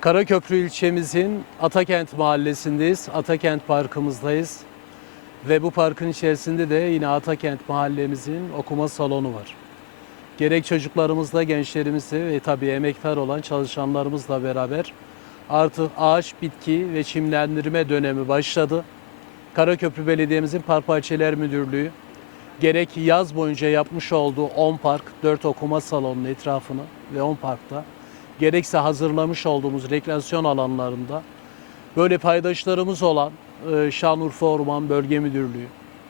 Karaköprü ilçemizin Atakent mahallesindeyiz. Atakent parkımızdayız. Ve bu parkın içerisinde de yine Atakent mahallemizin okuma salonu var. Gerek çocuklarımızla, gençlerimizle ve tabii emektar olan çalışanlarımızla beraber artık ağaç, bitki ve çimlendirme dönemi başladı. Karaköprü Belediye'mizin Park Bahçeler Müdürlüğü gerek yaz boyunca yapmış olduğu 10 park, 4 okuma salonunun etrafını ve 10 parkta gerekse hazırlamış olduğumuz rekreasyon alanlarında böyle paydaşlarımız olan e, Şanlıurfa Orman Bölge Müdürlüğü,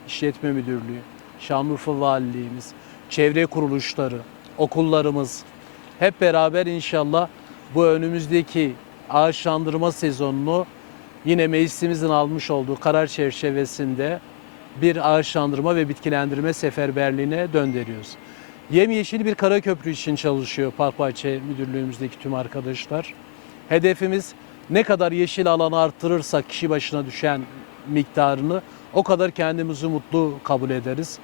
İşletme Müdürlüğü, Şanlıurfa Valiliğimiz, çevre kuruluşları, okullarımız hep beraber inşallah bu önümüzdeki ağaçlandırma sezonunu yine meclisimizin almış olduğu karar çerçevesinde bir ağaçlandırma ve bitkilendirme seferberliğine döndürüyoruz. Yemyeşil bir kara köprü için çalışıyor Park Bahçe Müdürlüğümüzdeki tüm arkadaşlar. Hedefimiz ne kadar yeşil alanı arttırırsak kişi başına düşen miktarını o kadar kendimizi mutlu kabul ederiz.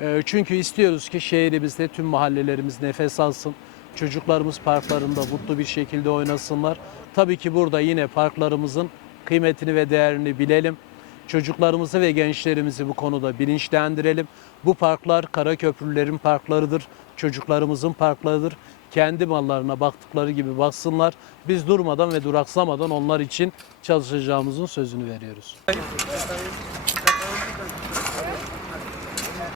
Ee, Çünkü istiyoruz ki şehrimizde tüm mahallelerimiz nefes alsın. Çocuklarımız parklarında mutlu bir şekilde oynasınlar. Tabii ki burada yine parklarımızın kıymetini ve değerini bilelim. Çocuklarımızı ve gençlerimizi bu konuda bilinçlendirelim. Bu parklar kara köprülerin parklarıdır. Çocuklarımızın parklarıdır. Kendi mallarına baktıkları gibi baksınlar. Biz durmadan ve duraksamadan onlar için çalışacağımızın sözünü veriyoruz.